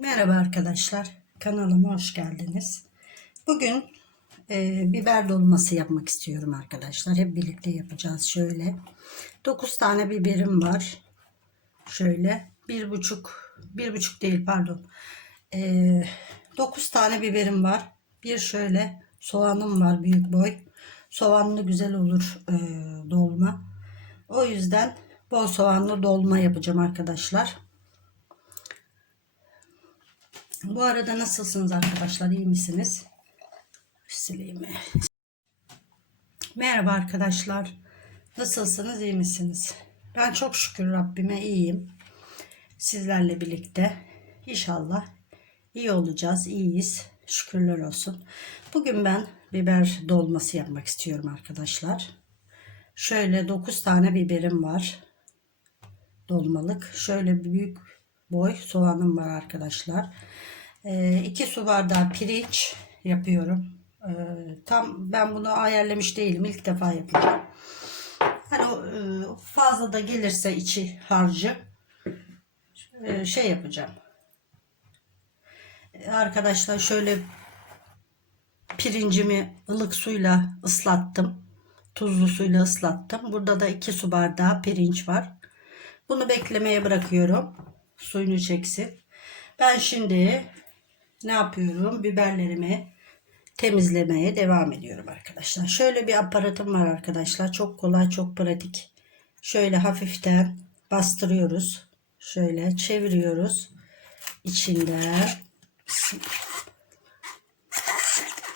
Merhaba arkadaşlar. Kanalıma hoş geldiniz. Bugün e, biber dolması yapmak istiyorum arkadaşlar. Hep birlikte yapacağız. Şöyle 9 tane biberim var. Şöyle bir buçuk, bir buçuk değil pardon. E, 9 tane biberim var. Bir şöyle soğanım var büyük boy. Soğanlı güzel olur e, dolma. O yüzden bol soğanlı dolma yapacağım arkadaşlar. Bu arada nasılsınız arkadaşlar? İyi misiniz? Sileyim. Merhaba arkadaşlar. Nasılsınız? İyi misiniz? Ben çok şükür Rabbime iyiyim. Sizlerle birlikte inşallah iyi olacağız. iyiyiz. Şükürler olsun. Bugün ben biber dolması yapmak istiyorum arkadaşlar. Şöyle 9 tane biberim var. Dolmalık. Şöyle büyük boy soğanım var arkadaşlar. 2 e, su bardağı pirinç yapıyorum. E, tam ben bunu ayarlamış değilim. İlk defa yapacağım. Hani e, fazla da gelirse içi harcı şey yapacağım. Arkadaşlar şöyle pirincimi ılık suyla ıslattım. Tuzlu suyla ıslattım. Burada da 2 su bardağı pirinç var. Bunu beklemeye bırakıyorum. Suyunu çeksin. Ben şimdi ne yapıyorum? Biberlerimi temizlemeye devam ediyorum arkadaşlar. Şöyle bir aparatım var arkadaşlar. Çok kolay, çok pratik. Şöyle hafiften bastırıyoruz. Şöyle çeviriyoruz. İçinden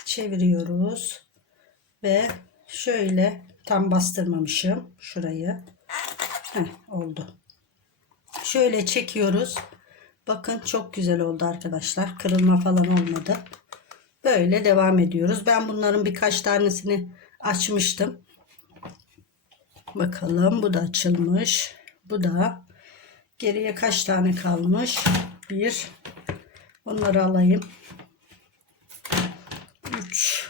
çeviriyoruz ve şöyle tam bastırmamışım şurayı. Heh, oldu. Şöyle çekiyoruz. Bakın çok güzel oldu arkadaşlar. Kırılma falan olmadı. Böyle devam ediyoruz. Ben bunların birkaç tanesini açmıştım. Bakalım bu da açılmış. Bu da geriye kaç tane kalmış? Bir. Bunları alayım. Üç.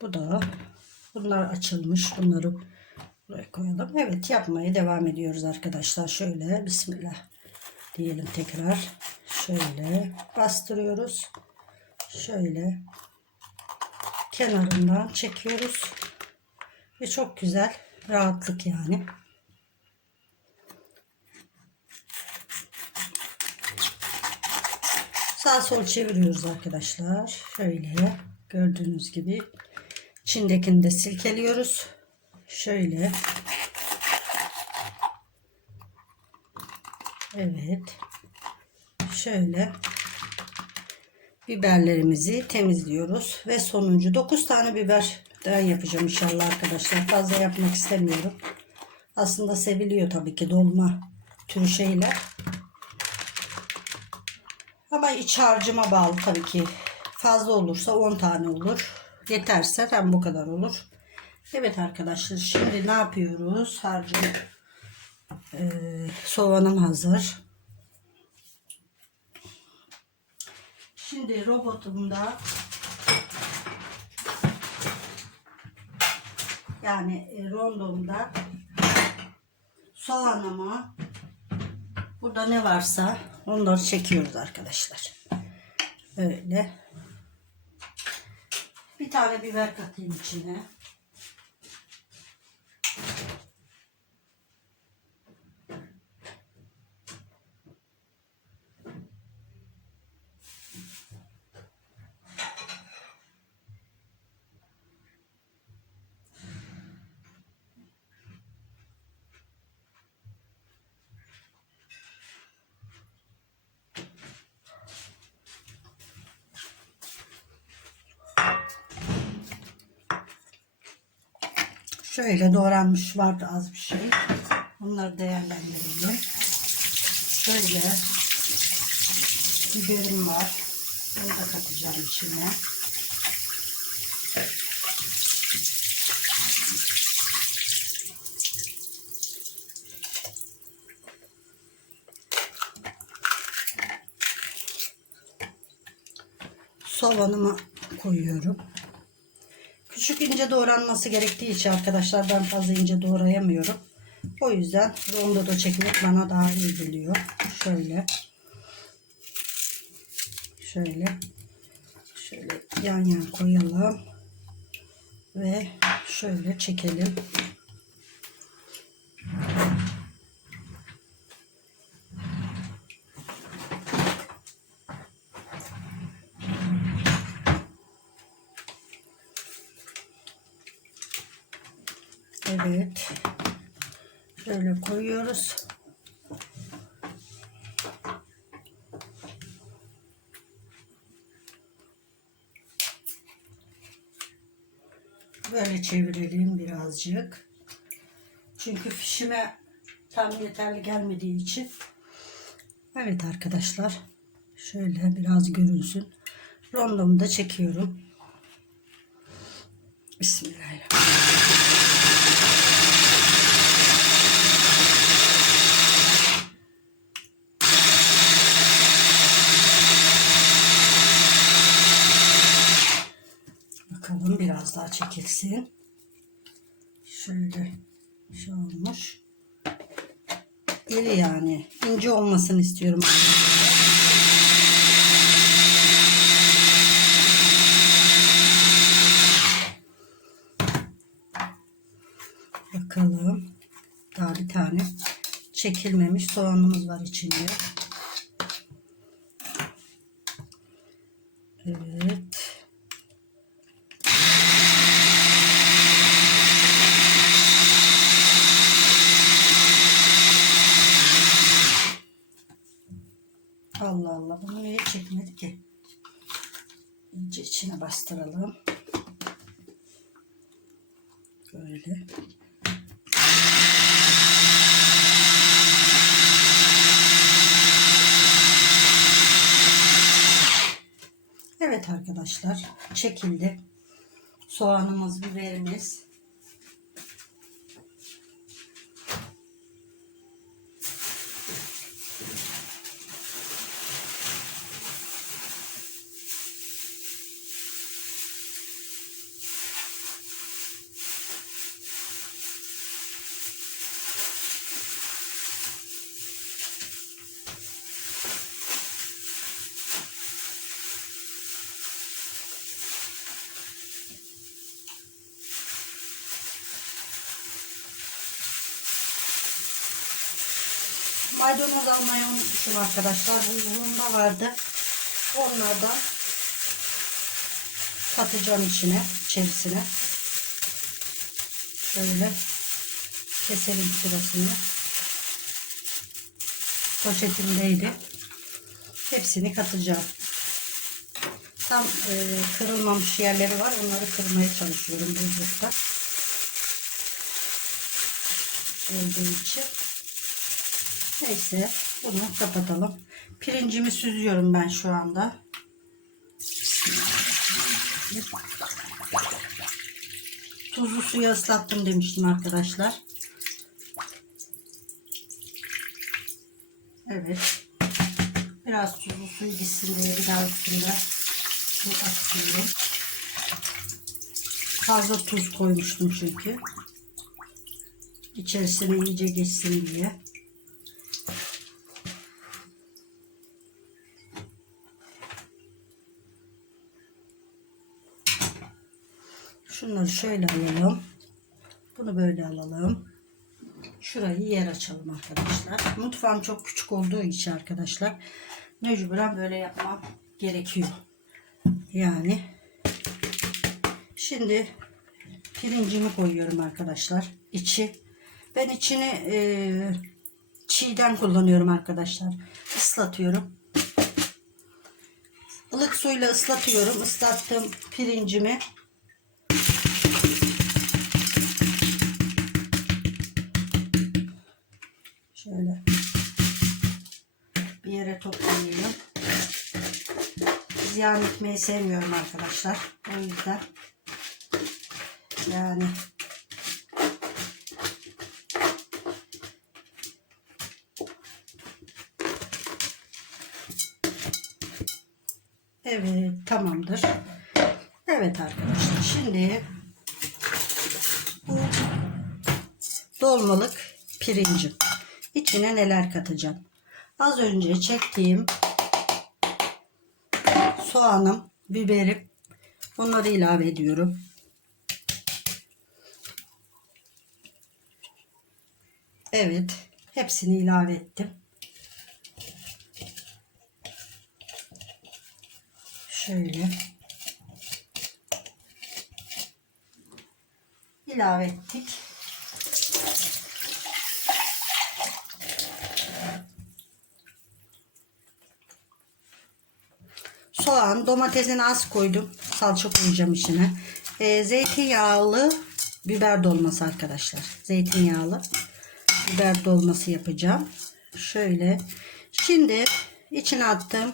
Bu da bunlar açılmış. Bunları buraya koyalım. Evet yapmaya devam ediyoruz arkadaşlar. Şöyle bismillah diyelim tekrar. Şöyle bastırıyoruz. Şöyle kenarından çekiyoruz. Ve çok güzel rahatlık yani. Sağ sol çeviriyoruz arkadaşlar. Şöyle gördüğünüz gibi içindekini de silkeliyoruz. Şöyle Evet. Şöyle biberlerimizi temizliyoruz ve sonuncu 9 tane biberden yapacağım inşallah arkadaşlar. Fazla yapmak istemiyorum. Aslında seviliyor tabii ki dolma türü şeyler. Ama iç harcıma bağlı tabii ki. Fazla olursa 10 tane olur. Yeterse hem bu kadar olur. Evet arkadaşlar şimdi ne yapıyoruz? Harcımı ee, soğanım hazır. Şimdi robotumda yani e, rondomda soğanımı burada ne varsa onları çekiyoruz arkadaşlar. Öyle. Bir tane biber katayım içine. Şöyle doğranmış vardı az bir şey. Bunları değerlendirelim. Şöyle biberim var. Bunu da katacağım içine. Soğanımı koyuyorum. Küçük ince doğranması gerektiği için arkadaşlar ben fazla ince doğrayamıyorum. O yüzden rondoda çekmek bana daha iyi geliyor. Şöyle. Şöyle şöyle yan yan koyalım ve şöyle çekelim. Evet. Şöyle koyuyoruz. Böyle çevirelim birazcık. Çünkü fişime tam yeterli gelmediği için. Evet arkadaşlar. Şöyle biraz görünsün. Rondomu da çekiyorum. Bismillahirrahmanirrahim. Bakalım biraz daha çekilsin. Şöyle şey olmuş. İri yani. ince olmasını istiyorum. Bakalım. Daha bir tane çekilmemiş soğanımız var içinde. Evet. Allah Allah bunu niye çekmedi ki? İyice içine bastıralım. Böyle. Evet arkadaşlar çekildi. Soğanımız, biberimiz. Maydanoz unutmuşum arkadaşlar. Buzluğumda vardı. Onlardan katacağım içine, içerisine. Şöyle keselim sırasını. Poşetimdeydi. Hepsini katacağım. Tam e, kırılmamış yerleri var. Onları kırmaya çalışıyorum buzlukta. Olduğu için. Neyse bunu kapatalım. Pirincimi süzüyorum ben şu anda. Tuzlu suya ıslattım demiştim arkadaşlar. Evet. Biraz tuzlu suyu gitsin diye biraz üstünde su atıyorum. Fazla tuz koymuştum çünkü. İçerisine iyice geçsin diye. Şunları şöyle alalım. Bunu böyle alalım. Şurayı yer açalım arkadaşlar. Mutfağım çok küçük olduğu için arkadaşlar mecburen böyle yapmam gerekiyor. Yani şimdi pirincimi koyuyorum arkadaşlar. İçi ben içini e, çiğden kullanıyorum arkadaşlar. Islatıyorum. Ilık suyla ıslatıyorum. Islattığım pirincimi Ziyan etmeyi sevmiyorum arkadaşlar. O yüzden yani Evet tamamdır. Evet arkadaşlar şimdi bu dolmalık pirincim. İçine neler katacağım? Az önce çektiğim soğanım, biberim. Onları ilave ediyorum. Evet. Hepsini ilave ettim. Şöyle. ilave ettik. Soğan, domatesini az koydum. Salça koyacağım içine. Ee, zeytinyağlı biber dolması arkadaşlar. Zeytinyağlı biber dolması yapacağım. Şöyle. Şimdi içine attım.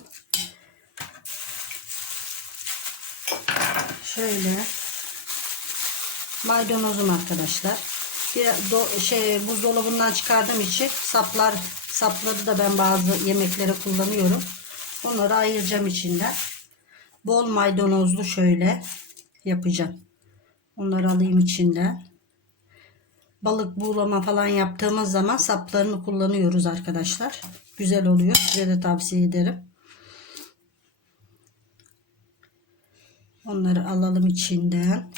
Şöyle maydanozum arkadaşlar. Bir do, şey buzdolabından çıkardığım için saplar sapları da ben bazı yemeklere kullanıyorum. Onları ayıracağım içinden. Bol maydanozlu şöyle yapacağım. Onları alayım içinden. Balık buğulama falan yaptığımız zaman saplarını kullanıyoruz arkadaşlar. Güzel oluyor. Size de tavsiye ederim. Onları alalım içinden.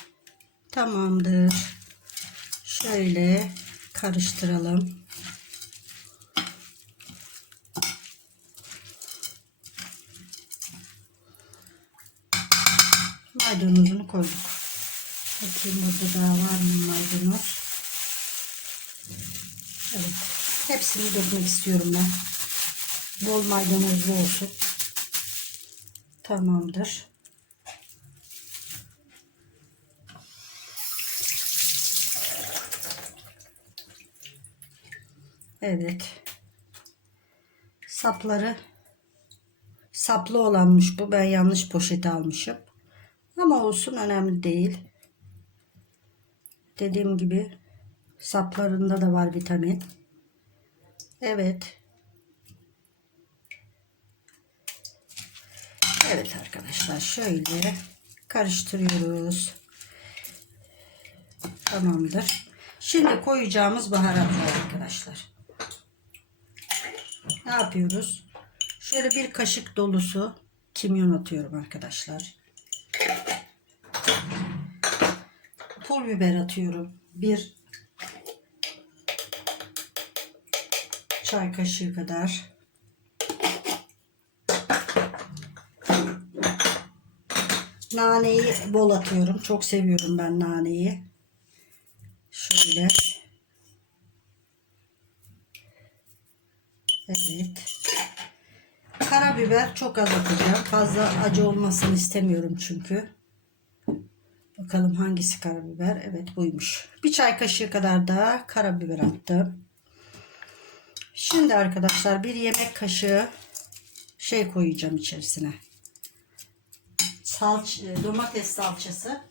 Tamamdır. Şöyle karıştıralım. Maydanozunu koyduk. Bakayım burada daha var mı maydanoz? Evet. Hepsini dökmek istiyorum ben. Bol maydanozlu olsun. Tamamdır. Evet. Sapları saplı olanmış bu. Ben yanlış poşete almışım. Ama olsun önemli değil. Dediğim gibi saplarında da var vitamin. Evet. Evet arkadaşlar şöyle karıştırıyoruz. Tamamdır. Şimdi koyacağımız baharatlar arkadaşlar. Ne yapıyoruz? Şöyle bir kaşık dolusu kimyon atıyorum arkadaşlar. Pul biber atıyorum. Bir çay kaşığı kadar. Naneyi bol atıyorum. Çok seviyorum ben naneyi. Şöyle. Evet. Karabiber çok az atacağım. Fazla acı olmasını istemiyorum çünkü. Bakalım hangisi karabiber? Evet buymuş. Bir çay kaşığı kadar da karabiber attım. Şimdi arkadaşlar bir yemek kaşığı şey koyacağım içerisine. Salç, domates salçası.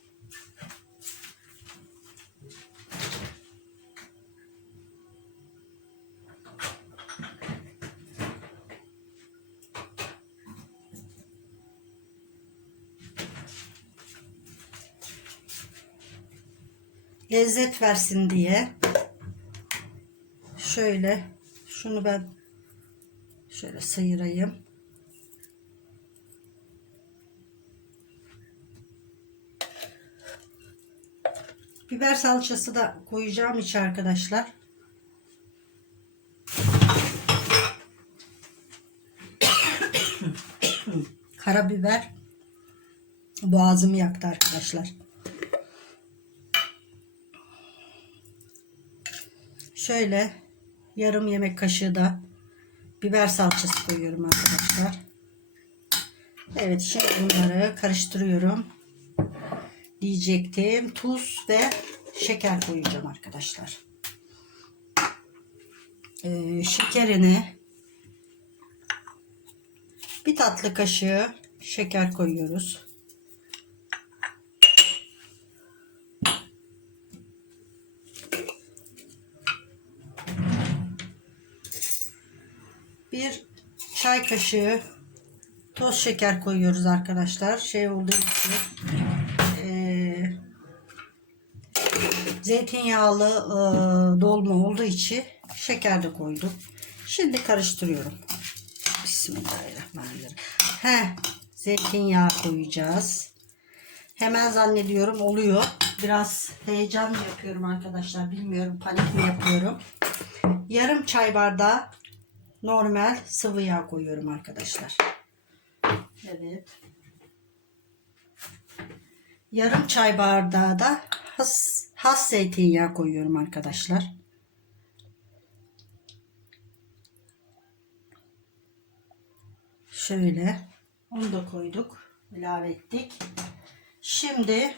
Lezzet versin diye şöyle şunu ben şöyle sıyırayım. Biber salçası da koyacağım içi arkadaşlar. Karabiber boğazımı yaktı arkadaşlar. Şöyle yarım yemek kaşığı da biber salçası koyuyorum arkadaşlar. Evet şimdi bunları karıştırıyorum. Diyecektim. Tuz ve şeker koyacağım arkadaşlar. Ee, şekerini bir tatlı kaşığı şeker koyuyoruz. Bir çay kaşığı toz şeker koyuyoruz arkadaşlar. Şey olduğu için e, zeytinyağlı e, dolma olduğu için şeker de koydum. Şimdi karıştırıyorum. Bismillahirrahmanirrahim. He, zeytinyağı koyacağız. Hemen zannediyorum oluyor. Biraz heyecan yapıyorum arkadaşlar bilmiyorum panik mi yapıyorum. Yarım çay bardağı normal sıvı yağ koyuyorum arkadaşlar. Evet. Yarım çay bardağı da has, has zeytinyağı koyuyorum arkadaşlar. Şöyle onu da koyduk. ilave ettik. Şimdi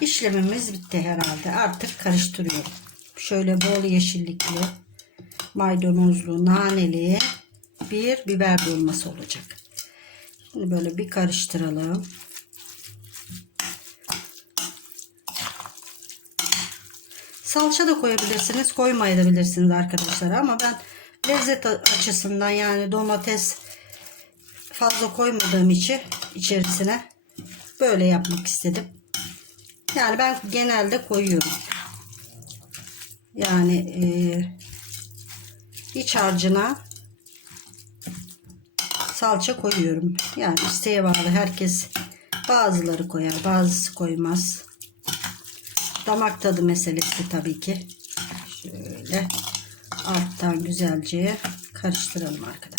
işlemimiz bitti herhalde. Artık karıştırıyorum. Şöyle bol yeşillikli, maydanozlu, naneli bir biber dolması olacak. Şimdi böyle bir karıştıralım. Salça da koyabilirsiniz, koymayabilirsiniz arkadaşlar ama ben lezzet açısından yani domates fazla koymadığım için içerisine böyle yapmak istedim. Yani ben genelde koyuyorum. Yani e, iç harcına salça koyuyorum. Yani isteğe bağlı herkes bazıları koyar bazısı koymaz. Damak tadı meselesi tabii ki. Şöyle alttan güzelce karıştıralım arkadaşlar.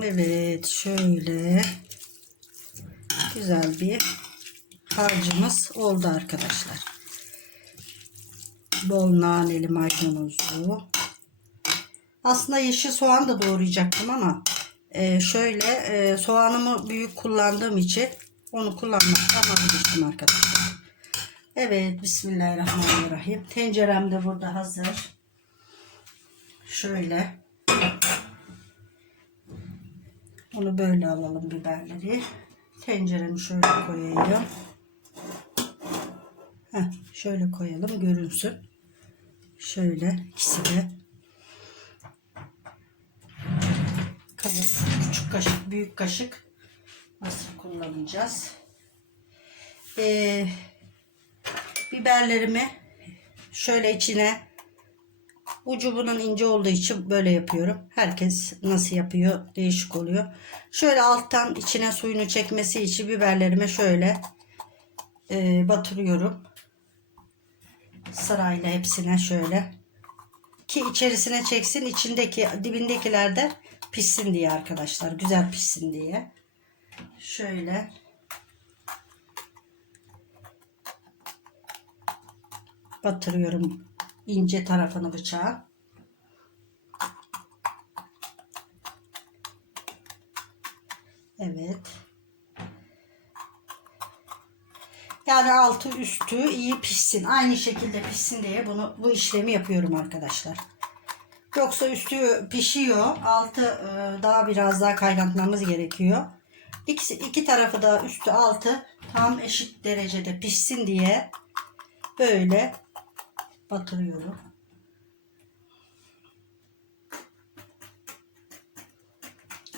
Evet şöyle güzel bir harcımız oldu arkadaşlar. Bol naneli maydanozlu. Aslında yeşil soğan da doğrayacaktım ama e, şöyle e, soğanımı büyük kullandığım için onu kullanmaktan vazgeçtim arkadaşlar. Evet Bismillahirrahmanirrahim. Tencerem de burada hazır. Şöyle bunu böyle alalım biberleri. Tenceremi şöyle koyayım. Heh, şöyle koyalım görünsün. Şöyle ikisi de. Kalıp küçük kaşık, büyük kaşık nasıl kullanacağız? Ee, biberlerimi şöyle içine Ucu bunun ince olduğu için böyle yapıyorum. Herkes nasıl yapıyor değişik oluyor. Şöyle alttan içine suyunu çekmesi için biberlerime şöyle e, batırıyorum. Sırayla hepsine şöyle. Ki içerisine çeksin içindeki dibindekiler de pişsin diye arkadaşlar. Güzel pişsin diye. Şöyle. Batırıyorum ince tarafını bıçağa. Evet. Yani altı üstü iyi pişsin. Aynı şekilde pişsin diye bunu bu işlemi yapıyorum arkadaşlar. Yoksa üstü pişiyor. Altı e, daha biraz daha kaynatmamız gerekiyor. İkisi, iki tarafı da üstü altı tam eşit derecede pişsin diye böyle batırıyorum.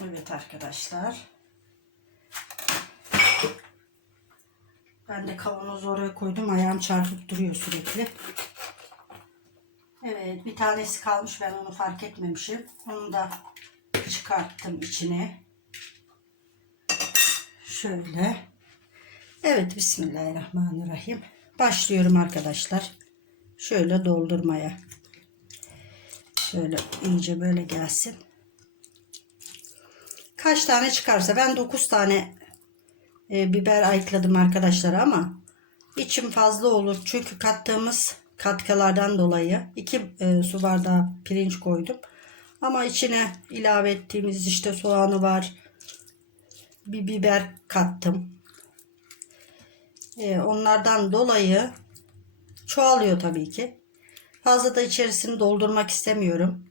Evet arkadaşlar. Ben de kavanozu oraya koydum. Ayağım çarpıp duruyor sürekli. Evet bir tanesi kalmış. Ben onu fark etmemişim. Onu da çıkarttım içine. Şöyle. Evet Bismillahirrahmanirrahim. Başlıyorum arkadaşlar şöyle doldurmaya. Şöyle iyice böyle gelsin. Kaç tane çıkarsa ben 9 tane e, biber ayıkladım arkadaşlar ama içim fazla olur. Çünkü kattığımız katkılardan dolayı 2 e, su bardağı pirinç koydum. Ama içine ilave ettiğimiz işte soğanı var. Bir biber kattım. E, onlardan dolayı Çoğalıyor tabii ki. Fazla da içerisini doldurmak istemiyorum.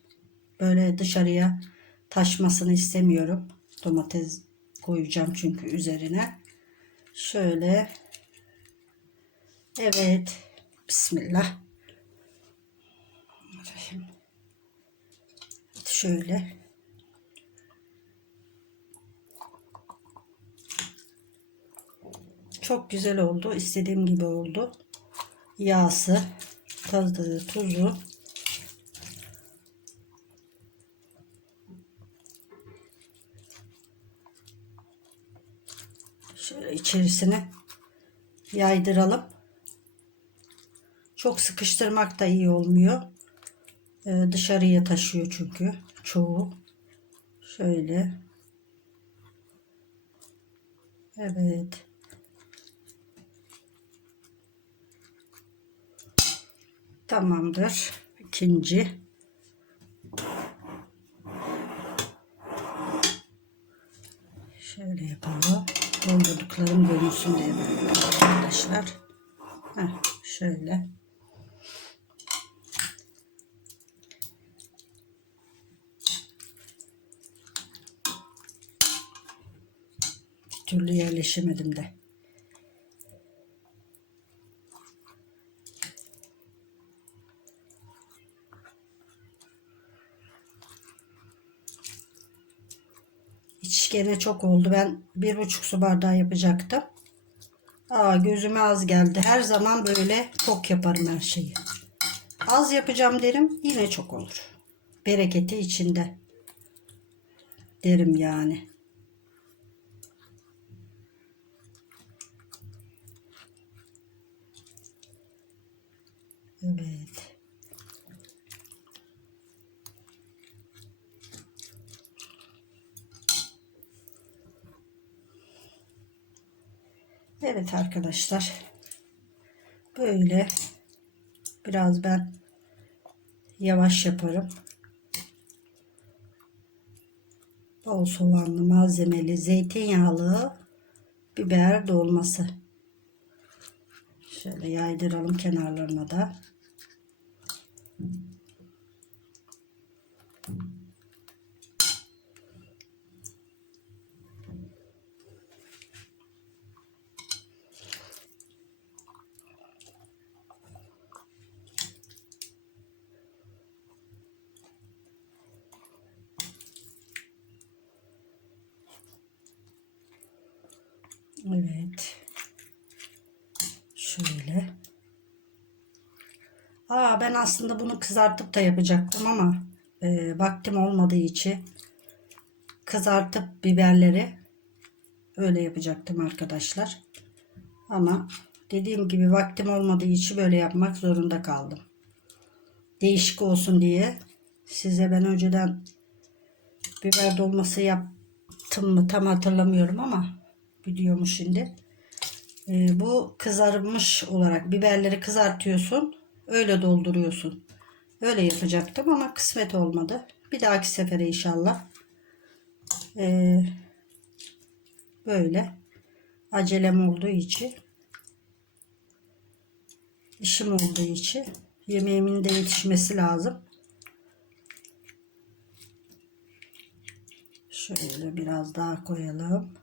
Böyle dışarıya taşmasını istemiyorum. Domates koyacağım çünkü üzerine. Şöyle. Evet. Bismillah. Şöyle. Çok güzel oldu. İstediğim gibi oldu. Yağsı, tadı, tuzu. Şöyle içerisine yaydıralım. Çok sıkıştırmak da iyi olmuyor. Ee, dışarıya taşıyor çünkü çoğu. Şöyle. Evet. Tamamdır. İkinci. Şöyle yapalım. Doldurduklarım görünsün diye arkadaşlar. Heh, şöyle. Bir türlü yerleşemedim de. İç gene çok oldu. Ben bir buçuk su bardağı yapacaktım. Aa, gözüme az geldi. Her zaman böyle çok yaparım her şeyi. Az yapacağım derim yine çok olur. Bereketi içinde. Derim yani. Evet. Evet arkadaşlar. Böyle biraz ben yavaş yaparım. Bol soğanlı, malzemeli, zeytinyağlı biber dolması. Şöyle yaydıralım kenarlarına da. Evet. Şöyle. Aa ben aslında bunu kızartıp da yapacaktım ama e, vaktim olmadığı için kızartıp biberleri öyle yapacaktım arkadaşlar. Ama dediğim gibi vaktim olmadığı için böyle yapmak zorunda kaldım. Değişik olsun diye size ben önceden biber dolması yaptım mı tam hatırlamıyorum ama videomu şimdi. Ee, bu kızarmış olarak biberleri kızartıyorsun. Öyle dolduruyorsun. Öyle yapacaktım ama kısmet olmadı. Bir dahaki sefere inşallah. Ee, böyle acelem olduğu için işim olduğu için yemeğimin de yetişmesi lazım. Şöyle biraz daha koyalım.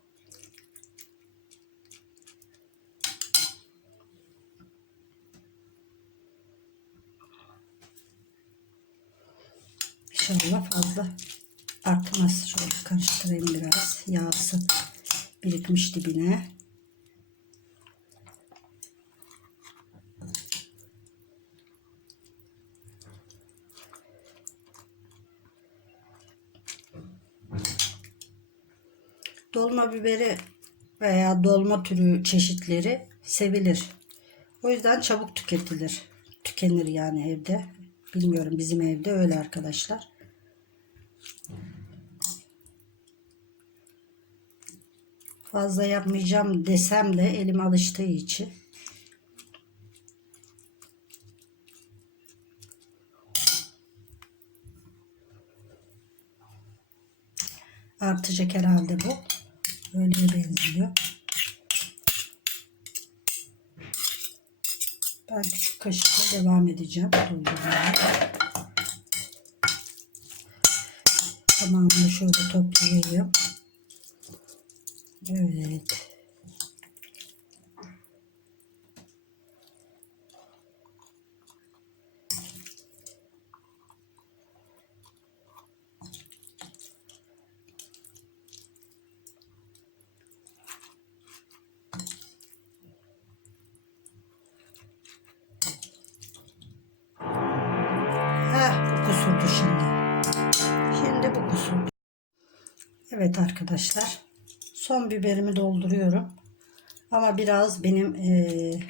İnşallah fazla artmaz. Şöyle karıştırayım biraz. Yağsı birikmiş dibine. Dolma biberi veya dolma türü çeşitleri sevilir. O yüzden çabuk tüketilir. Tükenir yani evde. Bilmiyorum bizim evde öyle arkadaşlar. Fazla yapmayacağım desem de elim alıştığı için. Artacak herhalde bu. Öyle benziyor. Ben küçük kaşıkla devam edeceğim. Doldurmaya. Tamamını şöyle toplayayım. Evet. kusurdu şimdi. Şimdi bu kusurdu. Evet arkadaşlar. Son biberimi dolduruyorum. Ama biraz benim eee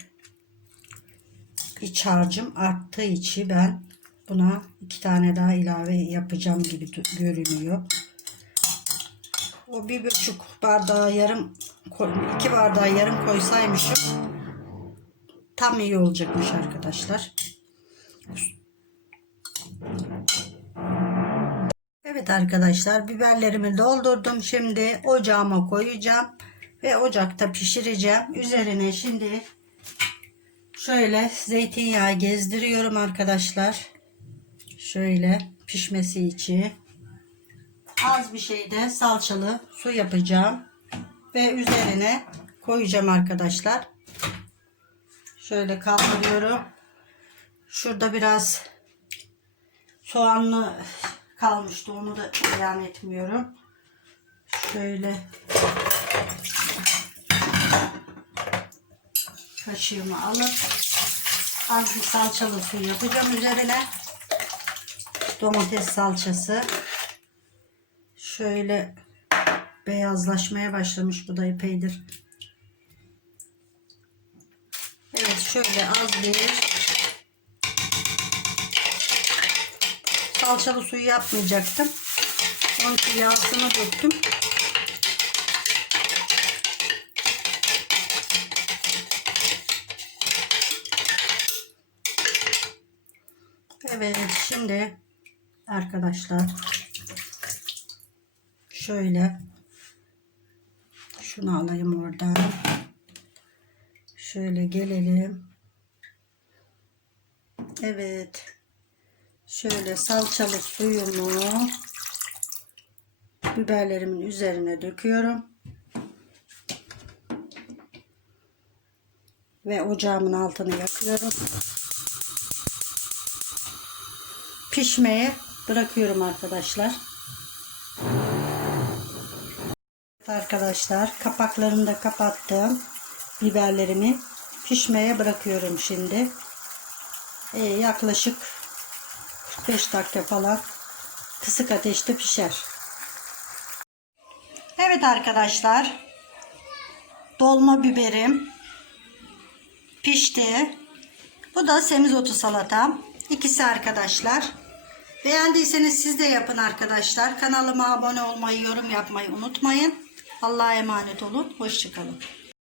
iç harcım arttığı için ben buna iki tane daha ilave yapacağım gibi görünüyor. O bir buçuk bardağı yarım iki bardağı yarım koysaymışım tam iyi olacakmış arkadaşlar. Evet arkadaşlar biberlerimi doldurdum. Şimdi ocağıma koyacağım ve ocakta pişireceğim. Üzerine şimdi şöyle zeytinyağı gezdiriyorum arkadaşlar. Şöyle pişmesi için. Az bir şey de salçalı su yapacağım. Ve üzerine koyacağım arkadaşlar. Şöyle kaldırıyorum. Şurada biraz soğanlı kalmıştı. Onu da ilan etmiyorum. Şöyle kaşığımı alıp az bir salçalı su yapacağım üzerine. Domates salçası. Şöyle beyazlaşmaya başlamış bu da epeydir. Evet şöyle az bir salçalı suyu yapmayacaktım. Onun için yağsını döktüm. Evet şimdi arkadaşlar şöyle şunu alayım oradan. Şöyle gelelim. Evet. Şöyle salçalı suyumu biberlerimin üzerine döküyorum. Ve ocağımın altını yakıyorum. Pişmeye bırakıyorum arkadaşlar. Arkadaşlar kapaklarını da kapattım. Biberlerimi pişmeye bırakıyorum şimdi. Ee, yaklaşık 45 dakika falan kısık ateşte pişer. Evet arkadaşlar. Dolma biberim pişti. Bu da semizotu salatam. İkisi arkadaşlar. Beğendiyseniz siz de yapın arkadaşlar. Kanalıma abone olmayı, yorum yapmayı unutmayın. Allah'a emanet olun. Hoşçakalın.